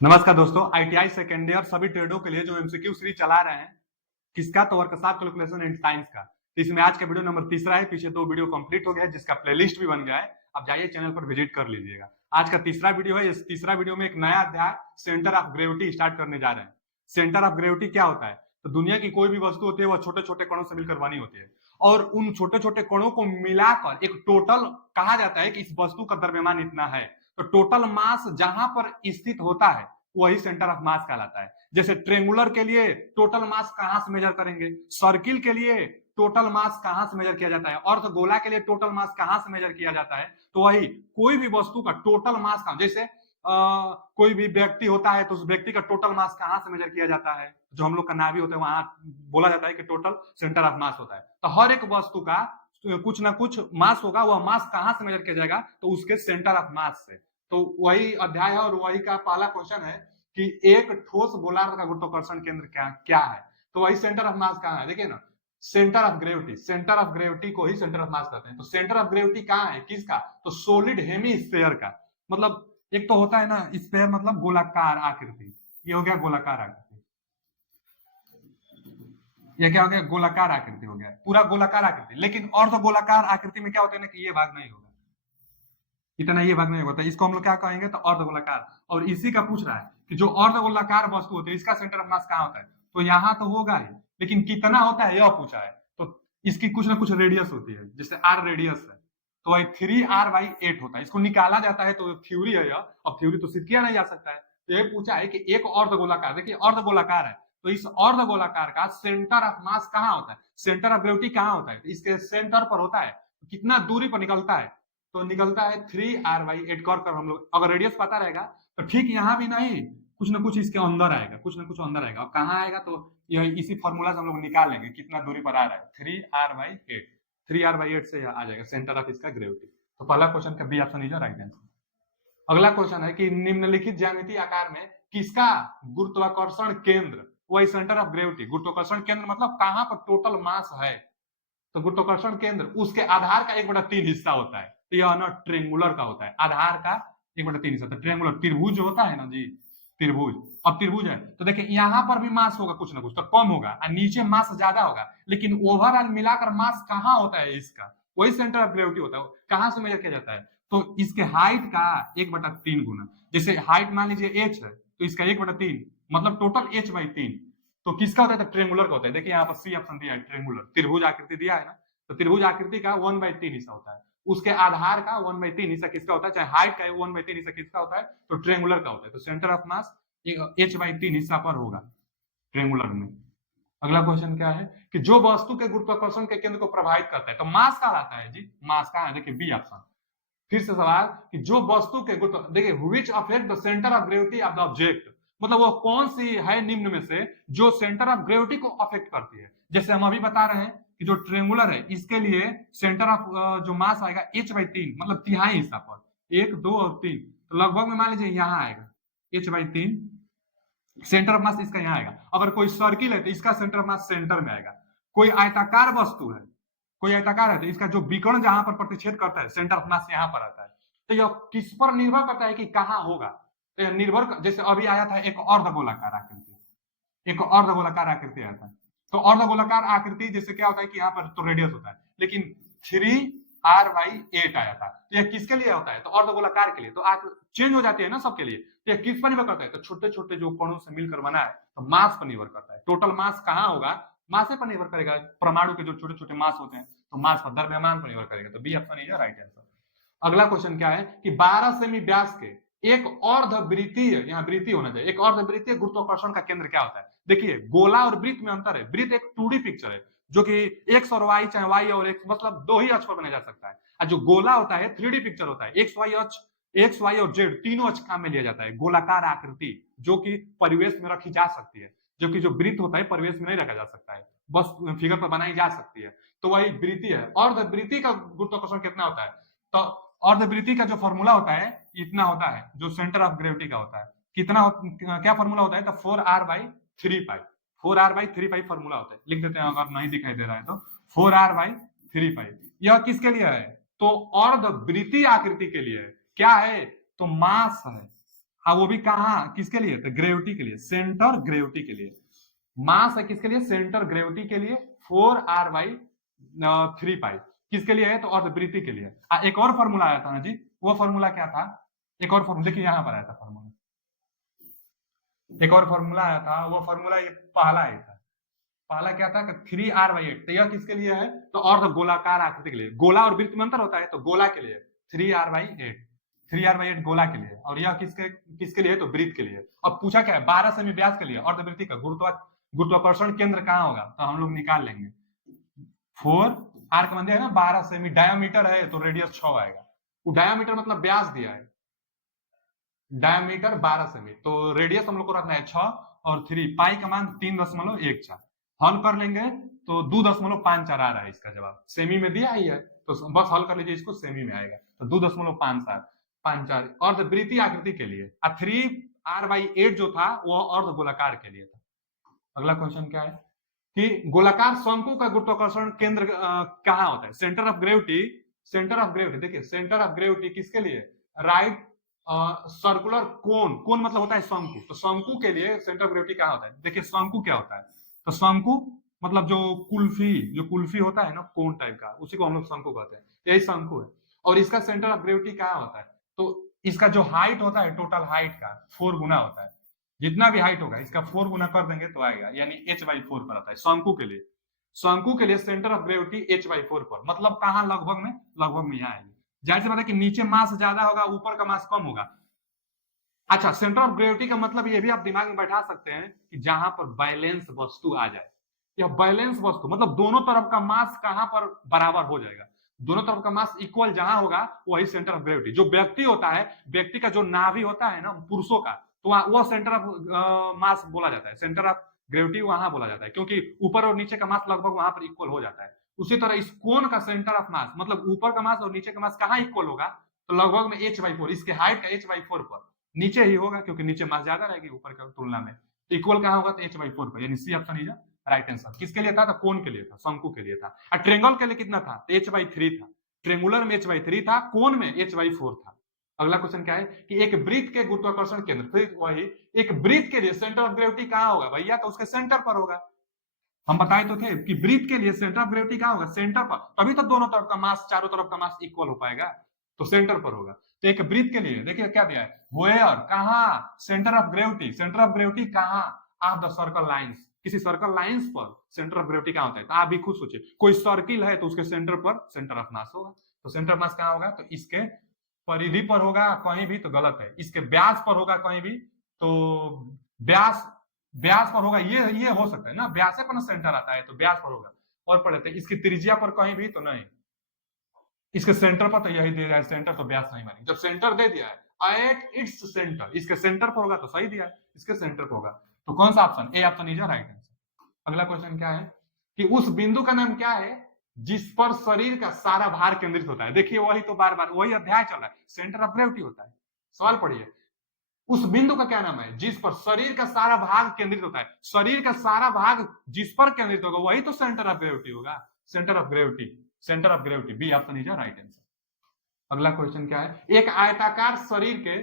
नमस्कार दोस्तों, ITI second year सभी ट्रेडों के लिए जो एमसीक्यू सीरीज चला रहे हैं किसका, तो वर्कशॉप कैलकुलेशन एंड साइंस का। तो इसमें आज का वीडियो नंबर तीसरा है। पीछे दो वीडियो कंप्लीट हो गया है जिसका प्लेलिस्ट भी बन गया है। आप जाइए चैनल पर विजिट कर लीजिएगा। आज का तीसरा वीडियो है। इस तीसरा वीडियो में एक नया अध्याय सेंटर ऑफ ग्रेविटी स्टार्ट करने जा रहे हैं। सेंटर ऑफ ग्रेविटी क्या होता है? तो दुनिया की कोई भी वस्तु होती है वह छोटे छोटे कणों से मिलकर बनी होती है, और उन छोटे छोटे कणों को मिलाकर एक टोटल कहा जाता है कि इस वस्तु का द्रव्यमान इतना है। तो टोटल मास जहां पर स्थित होता है वही सेंटर ऑफ मास कहलाता है। जैसे ट्रेंगुलर के लिए टोटल मास कहां से मेजर करेंगे, सर्किल के लिए टोटल मास कहां से मेजर किया जाता है, अर्धगोला के लिए टोटल मास कहां से मेजर किया जाता है। तो वही कोई भी वस्तु का टोटल मास का, जैसे कोई भी व्यक्ति होता है तो उस व्यक्ति का टोटल मास कहां से मेजर किया जाता है, जो हम लोग का नाभि होता है वहां बोला जाता है कि टोटल सेंटर ऑफ मास होता है। तो हर एक वस्तु का कुछ ना कुछ मास होगा, वह मास कहां से मेजर किया जाएगा, तो उसके सेंटर ऑफ मास से। तो वही अध्याय है और वही का पहला क्वेश्चन है कि एक ठोस गोलार्ध का गुरुत्वाकर्षण केंद्र क्या क्या है। तो वही सेंटर ऑफ मास कहाँ है, देखिए ना, centre of gravity. Centre of gravity को ही सेंटर ऑफ मास कहते हैं। तो सेंटर ऑफ ग्रेविटी कहाँ है, किसका? तो सोलिड हेमी स्फीयर का। मतलब एक तो होता है ना स्फीयर, मतलब गोलाकार आकृति। ये हो गया गोलाकार आकृति। ये क्या हो गया? गोलाकार आकृति हो गया, पूरा गोलाकार आकृति। लेकिन अर्ध गोलाकार आकृति में क्या होता है ना कि ये भाग नहीं होगा, इतना ये भाग नहीं होता। इसको हम लोग क्या कहेंगे, तो अर्धगोलाकार। और इसी का पूछ रहा है कि जो अर्धगोलाकार वस्तु होती है इसका सेंटर ऑफ मास कहाँ होता है। तो यहाँ तो होगा ही, लेकिन कितना होता है यह पूछा है। तो इसकी कुछ ना कुछ रेडियस होती है, जैसे आर रेडियस है तो वही 3r/8 होता है। इसको निकाला जाता है तो थ्योरी है यह, अब थ्योरी तो सिद्ध किया नहीं जा सकता है। तो ये पूछा है कि एक अर्धगोलाकार, देखिए अर्धगोलाकार है तो इस अर्धगोलाकार का सेंटर ऑफ मास कहाँ होता है, सेंटर ऑफ ग्रेविटी कहाँ होता है। तो इसके सेंटर पर होता है, कितना दूरी पर निकलता है, तो निकलता है 3r/8 कर हम लोग अगर रेडियस पता रहेगा तो ठीक यहाँ भी नहीं, कुछ ना कुछ इसके अंदर आएगा, कुछ ना कुछ अंदर आएगा। और कहाँ आएगा तो यह इसी फॉर्मूला से हम लोग निकाल लेंगे कितना दूरी पर आ रहा है। 3r/8, 3r/8 से आ जाएगा सेंटर ऑफ इसका ग्रेविटी। तो पहला क्वेश्चन का B option is right answer. अगला क्वेश्चन है कि निम्नलिखित ज्यामितीय आकार में किसका गुरुत्वाकर्षण केंद्र, वही सेंटर ऑफ ग्रेविटी, गुरुत्वाकर्षण केंद्र मतलब कहां पर टोटल मास है। तो गुरुत्वाकर्षण केंद्र उसके आधार का 1/3 हिस्सा होता है। तो यह ना ट्रेंगुलर का होता है, आधार का 1/3 हिस्सा। तो ट्रेंगुलर त्रिभुज होता है ना जी, त्रिभुज। अब त्रिभुज है तो देखिए यहाँ पर भी मास होगा कुछ ना कुछ, तो कम होगा और नीचे मास ज्यादा होगा, लेकिन ओवरऑल मिलाकर मास कहाँ होता है इसका, वही सेंटर ऑफ ग्रेविटी होता है। कहां से मेजर किया जाता है, तो इसके हाइट का 1/3 गुना। जैसे हाइट मान लीजिए h है तो इसका 1/3 मतलब टोटल h/3। तो किसका होता है, तो ट्रेंगुलर का होता है। देखिए यहाँ पर सी ऑप्शन दिया है, ट्रेंगुलर त्रिभुज आकृति दिया है ना। तो त्रिभुज आकृति का 1/3 हिस्सा होता है, उसके आधार का 1/3 हिस्सा किसका होता है, चाहे हाइट का 1/3 हिस्सा किसका होता है, तो ट्रेंगुलर का होता है। तो सेंटर ऑफ मास h/3 हिस्सा पर होगा ट्रेंगुलर में। अगला क्वेश्चन क्या है कि जो वस्तु के गुरुत्वाकर्षण के केंद्र को प्रभावित करता है, तो मास कहलाता है जी, मास कहाँ है, देखिए बी ऑप्शन। फिर से सवाल कि जो वस्तु के गुरुत्व, देखिए which affect the centre of gravity of the object, मतलब वो कौन सी है निम्न में से जो सेंटर ऑफ ग्रेविटी को अफेक्ट करती है। जैसे हम अभी बता रहे हैं कि जो ट्रेंगुलर है इसके लिए सेंटर ऑफ जो मास आएगा h/3 मतलब तिहाई हिस्सा पर, 1 2 और 3। तो लगभग में मान लीजिए यहाँ आएगा h/3, सेंटर ऑफ मास इसका यहाँ आएगा। अगर कोई सर्किल है तो इसका सेंटर ऑफ मास सेंटर में आएगा। कोई आयताकार वस्तु है, कोई आयताकार है तो इसका जो विकर्ण जहां पर प्रतिच्छेद करता है सेंटर ऑफ मास यहाँ पर आता है। तो यह किस पर निर्भर करता है कि कहाँ होगा, तो यह निर्भर जैसे अभी आया था एक अर्धगोलाकार आकृति, एक अर्धगोलाकार आकृति आया था। तो अर्धगोलाकार आकृति जैसे क्या होता है कि यहाँ पर तो रेडियस होता है, लेकिन 3r/8 आया था। तो यह किसके लिए होता है, तो अर्धगोलाकार के लिए। तो चेंज हो जाती है ना सबके लिए, तो यह किस पर निर्भर करता है, तो छोटे छोटे जो कणों से मिलकर बना है तो मास पर निर्भर करता है। टोटल मास कहाँ होगा, मास पर निर्भर करेगा। परमाणु के जो छोटे छोटे मास होते हैं तो मास पर, द्रव्यमान पर निर्भर करेगा। तो B option is right answer. अगला क्वेश्चन क्या है कि 12 सेमी व्यास के एक अर्धवृत्तीय, यहाँ वृत्तीय होना चाहिए, एक अर्धवृत्तीय गुरुत्वाकर्षण का केंद्र क्या होता है। देखिए गोला और वृत्त में अंतर है। वृत्त एक 2D पिक्चर है जो कि एक्स और वाई, चाहे वाई और एक्स मतलब दो ही अक्ष पर बना जा सकता है। और जो गोला होता है 3D पिक्चर होता है, एक्स वाई और जेड तीनों अक्ष काम में लिया जाता है। गोलाकार आकृति जो कि परिवेश में रखी जा सकती है, जो कि जो वृत्त होता है परिवेश में नहीं रखा जा सकता है, बस फिगर पर बनाई जा सकती है। तो वही वृत्ति है। अर्धवृत्ति का गुरुत्वाकर्षण कितना होता है, तो अर्धवृत्ति का जो फॉर्मूला होता है इतना होता है, जो सेंटर ऑफ ग्रेविटी का होता है। कितना क्या फॉर्मूला होता है, तो 4r/3π, 4r/3π फॉर्मूला होता है। लिख देते हैं अगर नहीं दिखाई दे रहा है तो 4r/3π। यह किसके लिए है, तो अर्धवृत्तीय आकृति के लिए है। क्या है, तो मास है, हाँ वो भी कहाँ, किसके लिए? तो ग्रेविटी के लिए, सेंटर ग्रेविटी के लिए। मास है किसके लिए? सेंटर ग्रेविटी के लिए 4r/3 पाई। किसके लिए है? तो अर्धवृत्ति के लिए। एक और फॉर्मूला आया था ना जी, वो फॉर्मूला क्या था? एक और फॉर्मूला देखिए यहाँ पर आया था फॉर्मूला, एक और फॉर्मूला आया था, वो फॉर्मूला ये पहला ही था। पहला क्या था कि 3r/8, तो यह किसके लिए है? तो अर्ध गोलाकार आकृति के लिए। गोला और वृत्त में अंतर होता है, तो गोला के लिए 3r/8, 3r/8 गोला के लिए। और यह किसके किसके लिए? तो वृत्त के लिए। अब पूछा क्या है? 12 सेमी व्यास के लिए अर्धवृत्ति का गुरुत्वाकर्षण केंद्र कहाँ होगा? तो हम लोग निकाल लेंगे। 4r का मतलब है ना 12 सेमी, डायमीटर है तो रेडियस 6 आएगा। वो डायमीटर मतलब व्यास दिया है, डायमीटर 12 सेमी, तो रेडियस हम लोग को रखना है 6 और 3, पाई का मान 3.14। हल कर लेंगे तो 2.54 आ रहा है इसका जवाब। सेमी में दिया ही है तो बस हल कर लीजिए इसको, सेमी में आएगा। तो 2.57 अर्धवृत्तीय आकृति के लिए। 3r/8 जो था वो अर्ध गोलाकार के लिए था। अगला क्वेश्चन क्या है कि गोलाकार शंकु का गुरुत्वाकर्षण केंद्र कहाँ होता है? Centre of gravity, centre of gravity देखिए, सेंटर ऑफ ग्रेविटी किसके लिए? राइट सर्कुलर कोन, कोन मतलब होता है शंकु, तो शंकु के लिए सेंटर ऑफ ग्रेविटी कहाँ होता है? देखिए शंकु क्या होता है, तो शंकु मतलब जो कुल्फी होता है ना कोन टाइप का, उसी को हम लोग शंकु कहते हैं, यही शंकु है। और इसका सेंटर ऑफ ग्रेविटी कहाँ होता है? तो इसका जो हाइट होता है टोटल हाइट का 4 गुना होता है। जितना भी हाइट होगा इसका 4 गुना कर देंगे तो आएगा, यानी h/4 पर आता है शंकु के लिए। शंकु के लिए सेंटर ऑफ ग्रेविटी h/4 पर, मतलब कहाँ? लगभग में यहाँ आएगी। जाहिर सी बात है कि नीचे मास ज्यादा होगा, ऊपर का मास कम होगा। अच्छा, सेंटर ऑफ ग्रेविटी का मतलब ये भी आप दिमाग में बैठा सकते हैं कि जहां पर बैलेंस वस्तु आ जाए, या बैलेंस वस्तु मतलब दोनों तरफ का मास कहां पर बराबर हो जाएगा, दोनों तरफ का मास इक्वल जहां होगा वही सेंटर ऑफ ग्रेविटी। जो व्यक्ति होता है, व्यक्ति का जो नाभि होता है ना पुरुषों का, तो वो सेंटर ऑफ मास बोला जाता है, सेंटर ऑफ ग्रेविटी वहां बोला जाता है, क्योंकि ऊपर और नीचे का मास लगभग वहां पर इक्वल हो जाता है। उसी तरह इस कोन का सेंटर ऑफ मास मतलब ऊपर का मास और नीचे का मास कहां इक्वल होगा? तो लगभग में h/4, इसके हाइट का h/4 पर, नीचे ही होगा क्योंकि नीचे मास ज्यादा रहेगी ऊपर की तुलना में। इक्वल कहां होगा? तो h/4 पर, यानी C option is right answer. किसके लिए था? तो कोन के लिए था, शंकु के लिए था। और ट्रेंगल के लिए कितना था? तो h/3 था। ट्रेंगुलर में h/3 था, कोन में h/4 था। अगला क्वेश्चन क्या है कि एक वृत्त के गुरुत्वाकर्षण केंद्र, फिर वही एक वृत्त के लिए सेंटर ऑफ ग्रेविटी कहां होगा भैया? तो उसके सेंटर पर होगा। हम बताए तो थे कि वृत्त के लिए सेंटर ऑफ ग्रेविटी कहां होगा? सेंटर पर, तभी तो दोनों तरफ का मास, चारों तरफ का मास इक्वल हो पाएगा, तो सेंटर पर होगा। तो एक वृत्त के लिए देखिए क्या दिया है, वेयर कहां? Centre of gravity, centre of gravity कहां? ऑफ द सर्कल लाइंस, किसी सर्कल लाइंस पर सेंटर ऑफ ग्रेविटी कहां होता है? तो आप भी खुद सोचिए, कोई सर्किल है तो उसके सेंटर पर सेंटर ऑफ मास होगा, तो सेंटर ऑफ मास कहां होगा? तो इसके परिधि पर होगा कहीं भी तो गलत है, इसके व्यास पर होगा कहीं भी तो व्यास, व्यास पर होगा, ये हो सकता है ना, व्यास पर ना सेंटर आता है तो व्यास पर होगा। और पढ़े थे इसकी त्रिज्या पर कहीं भी तो नहीं, इसके सेंटर पर तो यही दे रहा है सेंटर, तो व्यास नहीं मानेंगे। जब सेंटर दे दिया है एट इट्स सेंटर, इसके सेंटर पर होगा तो सही दिया है, इसके सेंटर पर होगा, तो कौन सा option? A option is right answer. अगला क्वेश्चन क्या है कि उस बिंदु का नाम क्या है जिस पर शरीर का सारा भार केंद्रित होता है? देखिए वही तो बार बार वही अध्याय चल रहा है, सेंटर ऑफ ग्रेविटी होता है। सवाल पढ़िए, उस बिंदु का क्या नाम है जिस पर शरीर का सारा भाग केंद्रित होता है? शरीर का सारा भाग जिस पर केंद्रित होगा वही तो सेंटर ऑफ ग्रेविटी होगा, centre of gravity, centre of gravity, B option is right answer. अगला क्वेश्चन क्या है, एक आयताकार शरीर के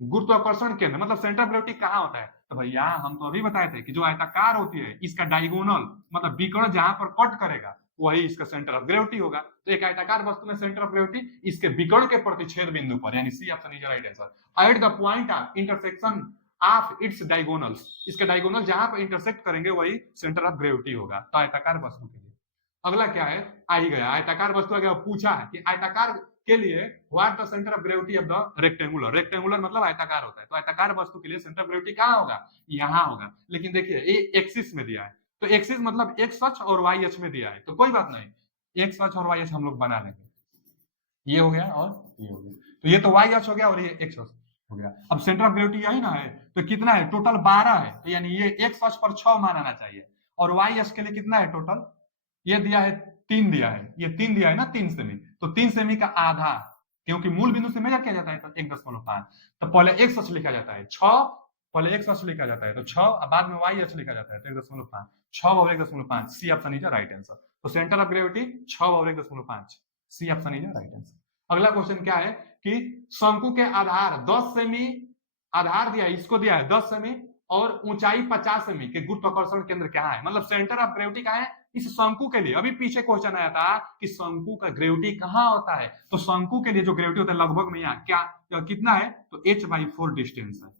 गुरुत्वाकर्षण केंद्र मतलब सेंटर ऑफ ग्रेविटी कहां होता है? तो भैया हम तो अभी बताए थे कि जो आयताकार होती है इसका डायगोनल मतलब विकर्ण जहां पर कट करेगा वही इसका सेंटर ऑफ ग्रेविटी होगा। तो एक आयताकार वस्तु में सेंटर ऑफ ग्रेविटी इसके विकर्ण के प्रतिच्छेद बिंदु पर, यानी C option is right answer. At the point of intersection of its diagonals, इसके डायगोनल जहां पर इंटरसेक्ट करेंगे वही सेंटर ऑफ ग्रेविटी होगा, तो आयताकार वस्तु के लिए। अगला क्या है, आ ही गया आयताकार वस्तु अगर पूछा है कि आयताकार के लिए what the centre of gravity of the rectangular, rectangular मतलब आयताकार होता है, तो आयताकार वस्तु के लिए सेंटर ऑफ ग्रेविटी कहां होगा? यहां होगा। लेकिन देखिए ये एक्सिस में दिया है, तो एक्सिस मतलब एक्स अक्ष और वाई अक्ष में दिया है, तो कोई बात नहीं, एक्स अक्ष और वाई अक्ष हम लोग बना लेंगे। ये हो गया और ये हो गया, तो ये तो वाई अक्ष हो गया और ये एक्स अक्ष हो गया। अब सेंटर ऑफ ग्रेविटी यही ना है, तो कितना है टोटल? 12 है, तो यानी ये एक्स अक्ष पर 6 मान आना चाहिए, और वाई अक्ष के लिए कितना है टोटल? ये दिया है 3 दिया है, ये 3 दिया है ना 3 सेमी, तो 3 सेमी का आधा, क्योंकि मूल बिंदु से मेजर किया जाता है तो 1.5, तो पहले एक्स अक्ष लिखा जाता है 6, पहले एक्स अक्ष लिखा जाता है तो 6, बाद में वाई अक्ष लिखा जाता है तो 1.5, 6 और 1.5, C option is right answer. तो सेंटर ऑफ ग्रेविटी 6 और 1.5, C option is right answer. अगला क्वेश्चन क्या है कि शंकु के आधार 10 सेमी आधार दिया है, इसको दिया है 10 सेमी और ऊंचाई 50 सेमी के गुरुत्वाकर्षण केंद्र कहाँ है, मतलब सेंटर ऑफ ग्रेविटी कहाँ है इस शंकु के लिए। अभी पीछे क्वेश्चन आया था कि शंकु का ग्रेविटी कहाँ होता है, तो शंकु के लिए जो ग्रेविटी होता है लगभग में यहाँ क्या कितना है, तो h/4 डिस्टेंस है।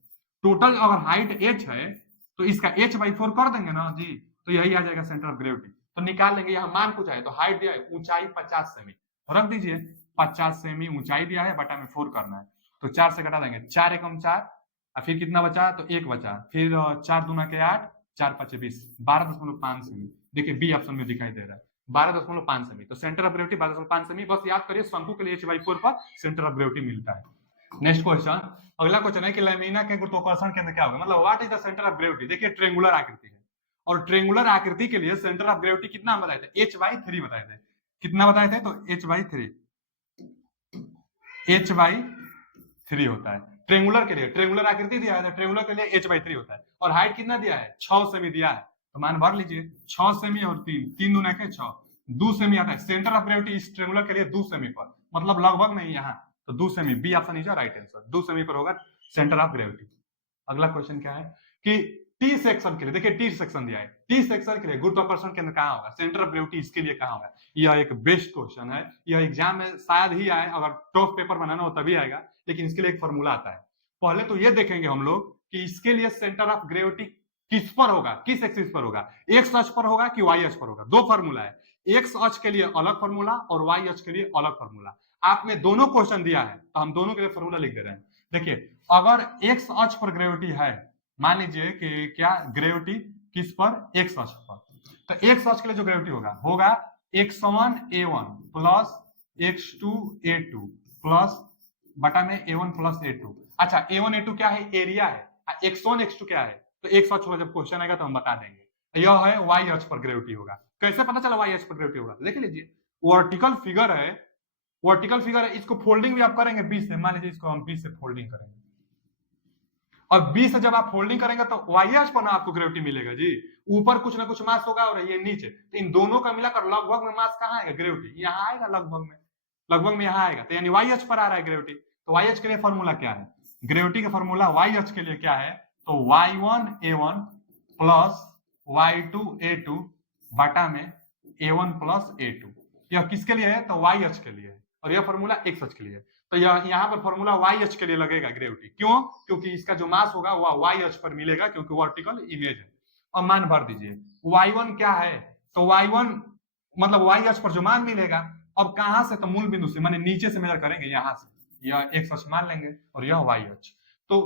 टोटल अगर हाइट h है तो इसका h/4 कर देंगे ना जी, तो यही आ जाएगा सेंटर ऑफ ग्रेविटी। तो निकाल लेंगे, यहाँ मान पूछा है तो हाइट दिया है, ऊंचाई 50 सेमी रख दीजिए, 50 सेमी ऊंचाई दिया है, बटा में 4 करना है, तो 4 से घटा देंगे, 4 एकम 4, और फिर कितना बचा, तो 1 बचा, फिर 4 दूना के 8, 4 5 20, 12.5 सेमी। देखिए बी ऑप्शन में दिखाई दे रहा है 12.5 सेमी, तो सेंटर ऑफ ग्रेविटी 12.5 सेमी। बस याद करिए शंकु के लिए h/4 पर सेंटर ऑफ ग्रेविटी मिलता है। नेक्स्ट क्वेश्चन, अगला क्वेश्चन है कि लैमिना के गुरुत्वाकर्षण केंद्र क्या होगा, मतलब what is the centre of gravity. देखिए ट्रेंगुलर आकृति है और ट्रेंगुलर आकृति के लिए सेंटर ऑफ ग्रेविटी कितना बताए थे, h/3 बताए थे। कितना बताए थे, तो h/3 होता है ट्रेंगुलर के लिए। ट्रेंगुलर आकृति दिया है तो ट्रेंगुलर के लिए h/3 होता है। और हाइट कितना दिया है, 6 सेमी दिया है, तो मान भर लीजिए 6 सेमी और 3 दूना के 6, 2 सेमी आता है। सेंटर ऑफ ग्रेविटी इस ट्रेंगुलर के लिए 2 सेमी पर, मतलब लगभग नहीं यहाँ, तो 2 सेमी, B option is right answer, 2 सेमी पर होगा सेंटर ऑफ ग्रेविटी। अगला क्वेश्चन क्या है कि टी सेक्शन के लिए, देखिए टी सेक्शन दिया है, टी सेक्शन के लिए गुरुत्वाकर्षण केंद्र कहाँ होगा, सेंटर ऑफ ग्रेविटी इसके लिए कहाँ होगा। यह एक बेस्ट क्वेश्चन है, यह एग्जाम में शायद ही आए, अगर टॉप पेपर बनाना हो तभी आएगा, लेकिन इसके लिए एक फॉर्मूला आता है। पहले तो ये देखेंगे हम लोग कि इसके लिए सेंटर ऑफ ग्रेविटी किस पर होगा, किस एक्सिस पर होगा, एक्स अक्ष पर होगा कि वाई अक्ष पर होगा। दो फॉर्मूला है, एक्स अक्ष के लिए अलग फॉर्मूला और वाई अक्ष के लिए अलग फॉर्मूला। आपने दोनों क्वेश्चन दिया है तो हम दोनों के लिए फॉर्मूला लिख दे रहे हैं। देखिए अगर एक्स अक्ष पर ग्रेविटी है, मान लीजिए कि क्या ग्रेविटी किस पर, एक्स अक्ष पर, तो एक्स अक्ष के लिए जो ग्रेविटी होगा x1 a1 plus x2 a2 plus बटा में a1 प्लस a2। अच्छा a1 a2 क्या है, एरिया है, x1 x2 क्या है, तो एक्स अक्ष पर जब क्वेश्चन आएगा तो हम बता देंगे। यह है वाई अक्ष पर ग्रेविटी होगा। कैसे पता चला वाई अक्ष पर ग्रेविटी होगा, देख लीजिए वर्टिकल फिगर है, वर्टिकल फिगर है, इसको फोल्डिंग भी आप करेंगे 20 से, मान लीजिए इसको हम 20 से फोल्डिंग करेंगे, और 20 से जब आप फोल्डिंग करेंगे तो वाई अक्ष पर ना आपको ग्रेविटी मिलेगा जी, ऊपर कुछ ना कुछ मास होगा और ये नीचे, तो इन दोनों का मिलाकर लगभग में मास कहाँ आएगा, ग्रेविटी यहाँ आएगा, लगभग में यहाँ आएगा, तो यानी वाई अक्ष पर आ रहा है ग्रेविटी। तो वाई अक्ष के लिए फॉर्मूला क्या है, ग्रेविटी का फॉर्मूला वाई अक्ष के लिए क्या है, तो y1 a1 plus y2 a2 बटा में a1 प्लस a2। यह किसके लिए है, तो वाई अक्ष के लिए है, और यह फॉर्मूला एक्स अक्ष के लिए है। तो यहाँ पर फॉर्मूला वाई अक्ष के लिए लगेगा ग्रेविटी, क्यों, क्योंकि इसका जो मास होगा वह वाई अक्ष पर मिलेगा, क्योंकि वर्टिकल इमेज है। अब मान भर दीजिए, y1 क्या है, तो y1 मतलब वाई अक्ष पर जो मान मिलेगा, अब कहां से, तो मूल बिंदु से, माने नीचे से मेजर करेंगे, यहां से, यह एक्स अक्ष मान लेंगे और यह वाई अक्ष। तो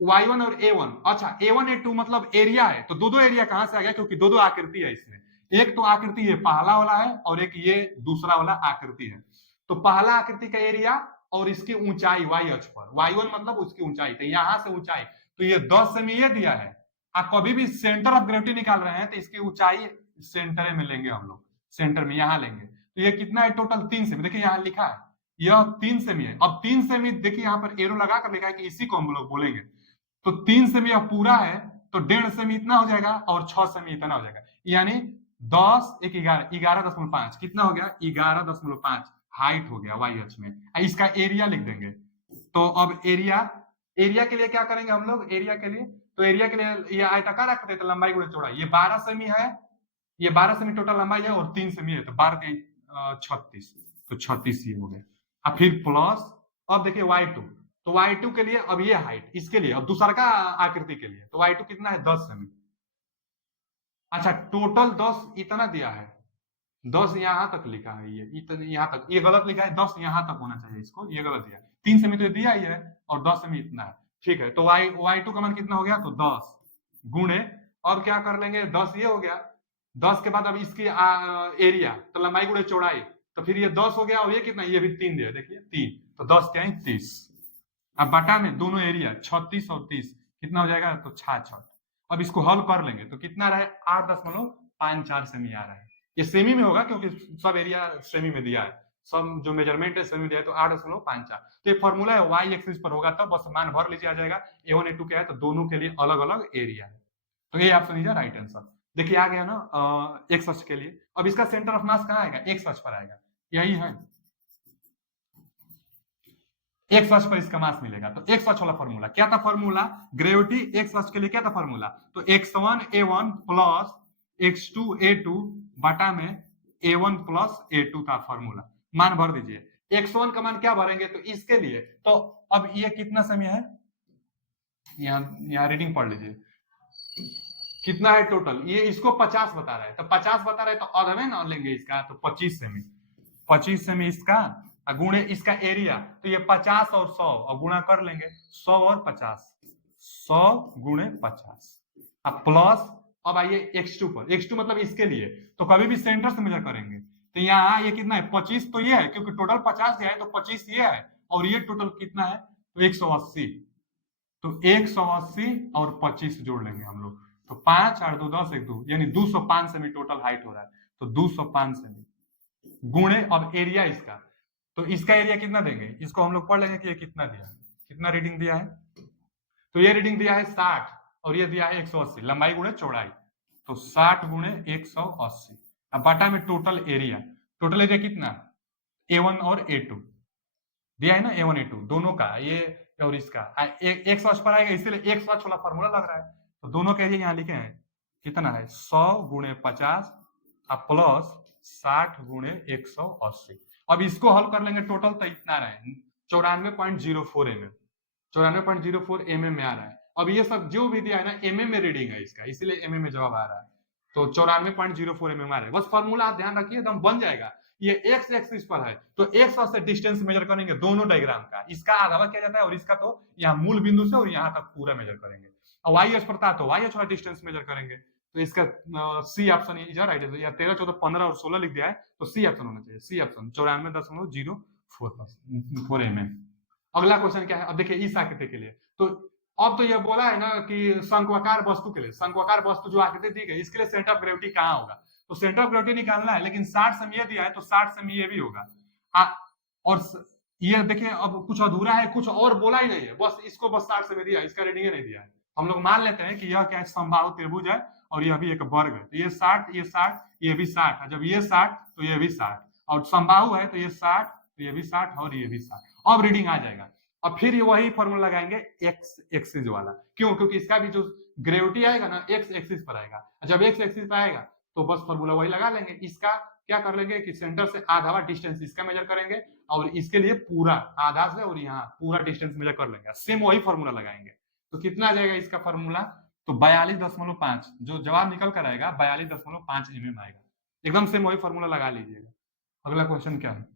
y1 और a1, अच्छा a1 a2 मतलब एरिया है, तो दो एरिया कहां से आ गया, क्योंकि दो आकृति है इसमें, एक तो आकृति ये पहला वाला है और एक ये दूसरा वाला आकृति है। तो पहला आकृति का एरिया और इसकी ऊंचाई वाई अक्ष पर, y1 मतलब उसकी ऊंचाई, तो यहां से ऊंचाई, तो ये 10 सेमी ये दिया है। आप कभी भी सेंटर ऑफ ग्रेविटी निकाल रहे हैं तो इसकी ऊंचाई सेंटर में लेंगे हम लोग, सेंटर में यहां लेंगे, तो ये कितना है टोटल 3 सेमी, देखिए यहां लिखा है यह 3 सेमी है। अब 3 सेमी देखिए यहाँ पर एरो लगाकर लिखा है कि इसी को हम लोग बोलेंगे, तो 3 सेमी यह पूरा है, तो 1.5 सेमी इतना हो जाएगा और 6 सेमी इतना हो जाएगा, यानी 10 1 11 11.5 कितना हो गया, 11.5 हाइट हो गया वाई अक्ष में। इसका एरिया लिख देंगे, तो अब एरिया के लिए क्या करेंगे हम लोग, एरिया के लिए, तो एरिया के लिए ये आयताकार आकृति है तो लंबाई गुणा चौड़ाई, ये 12 सेमी है, ये 12 सेमी टोटल लंबाई है और 3 सेमी है, तो 12 36, तो 36 ये हो गया। अब फिर प्लस, अब देखिए y2, तो y2 के लिए अब ये हाइट, इसके लिए अब दूसरा का आकृति के लिए, तो y2 कितना है 10 सेमी। अच्छा टोटल 10 इतना दिया है, 10 यहां तक लिखा है, ये इतने यहां तक, ये गलत लिखा है, 10 यहां तक होना चाहिए इसको, ये गलत दिया है, 3 सेमी तो दिया ही है और 10 सेमी इतना है, ठीक है। तो y2 का मान कितना हो गया, तो 10 गुणे, अब क्या कर लेंगे, 10 ये हो गया, 10 के बाद अब इसकी एरिया, तो लंबाई गुणे चौड़ाई, तो फिर ये 10 हो गया और ये कितना, ये भी 3 दिया, देखिए 3, तो 10 क्या है 30। अब बटा में दोनों एरिया 36 और 30 कितना हो जाएगा, तो 66। अब इसको हल कर लेंगे तो कितना रहे, 8.54 सेमी आ रहा है, ये सेमी में होगा क्योंकि सब एरिया सेमी में दिया है, सब जो मेजरमेंट है सेमी दिया है, तो 8.54, तो ये फॉर्मूला है वाई एक्सिस पर होगा, तब बस मान भर लीजिए आ जाएगा। a1 a2 क्या है, तो दोनों के लिए अलग अलग एरिया है, तो ये ऑप्शन इज राइट आंसर। देखिए आ गया ना एक्स अक्ष के लिए। अब इसका सेंटर ऑफ मास कहाँ आएगा, एक्स अक्ष पर आएगा, यही है। एक्स अक्ष पर इसका मास मिलेगा। तो एक्स अक्ष वाला फॉर्मूला क्या था? फॉर्मूला ग्रेविटी एक्स अक्ष के लिए क्या था फॉर्मूला? तो x1 a1 plus x2 a2 बटा में a1 प्लस a2 था फॉर्मूला। मान भर दीजिए। x1 का मान क्या भरेंगे? तो इसके लिए तो अब ये कितना समय है, यहाँ रीडिंग पढ़ लीजिए कितना है टोटल। ये इसको 50 बता रहा है, तो 50 बता रहा है तो अधवे ना लेंगे इसका, तो 25 सेमी, 25 सेमी इसका गुणे इसका एरिया, तो ये 50 और 100 और गुणा कर लेंगे, 100 और 50, 100 गुणे 50 अब प्लस। अब आइए x2 पर, x2 मतलब इसके लिए, तो कभी भी सेंटर से मेजर करेंगे तो यहाँ ये कितना है 25, तो ये है क्योंकि टोटल 50 दिया है तो 25 ये है, और ये टोटल कितना है तो 180, तो 180 और 25 जोड़ लेंगे हम लोग, तो 5 8 2 10 1 2 यानी 205 सेमी टोटल हाइट हो रहा है। तो 205 सेमी गुणे अब एरिया इसका, तो इसका एरिया कितना देंगे, इसको हम लोग पढ़ लेंगे कि ये कितना दिया है, कितना रीडिंग दिया है। तो ये रीडिंग दिया है 60 और ये दिया है 180, लंबाई गुणे चौड़ाई, तो 60 गुणे 180। अब बटा में टोटल एरिया, टोटल एरिया कितना A1 और A2 दिया है ना, A1 A2 दोनों का, ये और इसका एक पर आएगा, इसीलिए एक वाला फॉर्मूला लग रहा है। तो दोनों का एरिया यहाँ लिखे हैं कितना है 100 गुणे 50 प्लस 60 गुणे 180। अब इसको हल कर लेंगे टोटल तो इतना रहे 94.04 mm, 94.04 mm में आ रहा है। अब ये सब जो भी दिया है ना mm में रीडिंग है इसका, इसीलिए mm में जवाब आ रहा है। तो 94.04 mm आ रहा है। बस फॉर्मूला आप ध्यान रखिए एकदम बन जाएगा। ये एक्स एक्सिस पर है तो एक्स से डिस्टेंस मेजर करेंगे दोनों डायग्राम का, इसका आधा किया जाता है और इसका तो यहाँ मूल बिंदु से और यहाँ तक पूरा मेजर करेंगे। और वाई अक्ष पर था तो वाई अक्ष वाला डिस्टेंस मेजर करेंगे, तो इसका सी ऑप्शन इधर राइट है। 13 14 15 और 16 लिख दिया है तो सी ऑप्शन होना चाहिए, सी ऑप्शन 94.04 mm। अगला क्वेश्चन क्या है, अब देखिए इस आकृति के लिए, तो अब तो ये बोला है ना कि शंक्वाकार वस्तु के लिए, शंक्वाकार वस्तु जो आकृति दी गई इसके लिए सेंटर ऑफ ग्रेविटी कहाँ होगा, तो सेंटर ऑफ ग्रेविटी निकालना है, लेकिन 60 सेमी ये दिया है तो 60 सेमी ये भी होगा। और ये देखिए अब कुछ अधूरा है, कुछ और बोला ही नहीं है, बस इसको बस 60 सेमी दिया, इसका रीडिंग नहीं दिया है। हम लोग मान लेते हैं कि यह क्या है समबाहु त्रिभुज है और यह भी एक वर्ग है, तो ये 60 ये 60 ये भी 60 है, जब ये 60 तो ये भी 60 और समबाहु है तो ये 60 तो ये भी 60 और ये भी 60। अब रीडिंग आ जाएगा। अब फिर वही फॉर्मूला लगाएंगे एक्स एक्सिस वाला, क्यों? क्योंकि इसका भी जो ग्रेविटी आएगा ना एक्स एक्सिस पर आएगा, जब एक्स एक्सिस पर आएगा तो बस फॉर्मूला वही लगा लेंगे। इसका क्या कर लेंगे कि सेंटर से आधा डिस्टेंस इसका मेजर करेंगे और इसके लिए पूरा आधा से और यहाँ पूरा डिस्टेंस मेजर कर लेंगे, सेम वही फॉर्मूला लगाएंगे। तो कितना आ जाएगा इसका फॉर्मूला, तो 42.5 जो जवाब निकल कर आएगा 42.5 mm आएगा, एकदम सेम वही फॉर्मूला लगा लीजिएगा। अगला क्वेश्चन क्या है,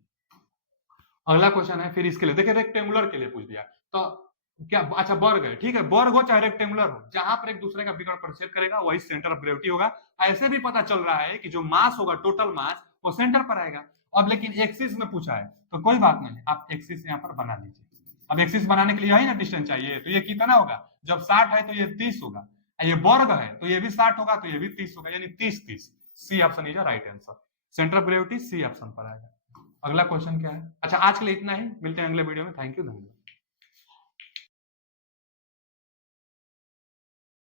अगला क्वेश्चन है फिर इसके लिए, देखिए रेक्टेंगुलर के लिए पूछ दिया, तो क्या अच्छा वर्ग है, ठीक है वर्ग हो चाहे रेक्टेंगुलर हो, जहां पर एक दूसरे का विकर्ण प्रतिच्छेद करेगा वही सेंटर ऑफ ग्रेविटी होगा। ऐसे भी पता चल रहा है कि जो मास होगा टोटल मास वो सेंटर पर आएगा। अब लेकिन एक्सिस में पूछा है तो कोई बात नहीं, आप एक्सिस यहाँ पर बना लीजिए। अब एक्सिस बनाने के लिए यही ना डिस्टेंस चाहिए, तो ये कितना होगा, जब 60 है तो ये 30 होगा, ये वर्ग है तो ये भी 60 होगा तो ये भी 30 होगा, यानी 30 30। C option is right answer, centre of gravity C option पर आएगा। अगला क्वेश्चन क्या है, अच्छा आज के लिए इतना ही, मिलते हैं अगले वीडियो में, थैंक यू धन्यवाद।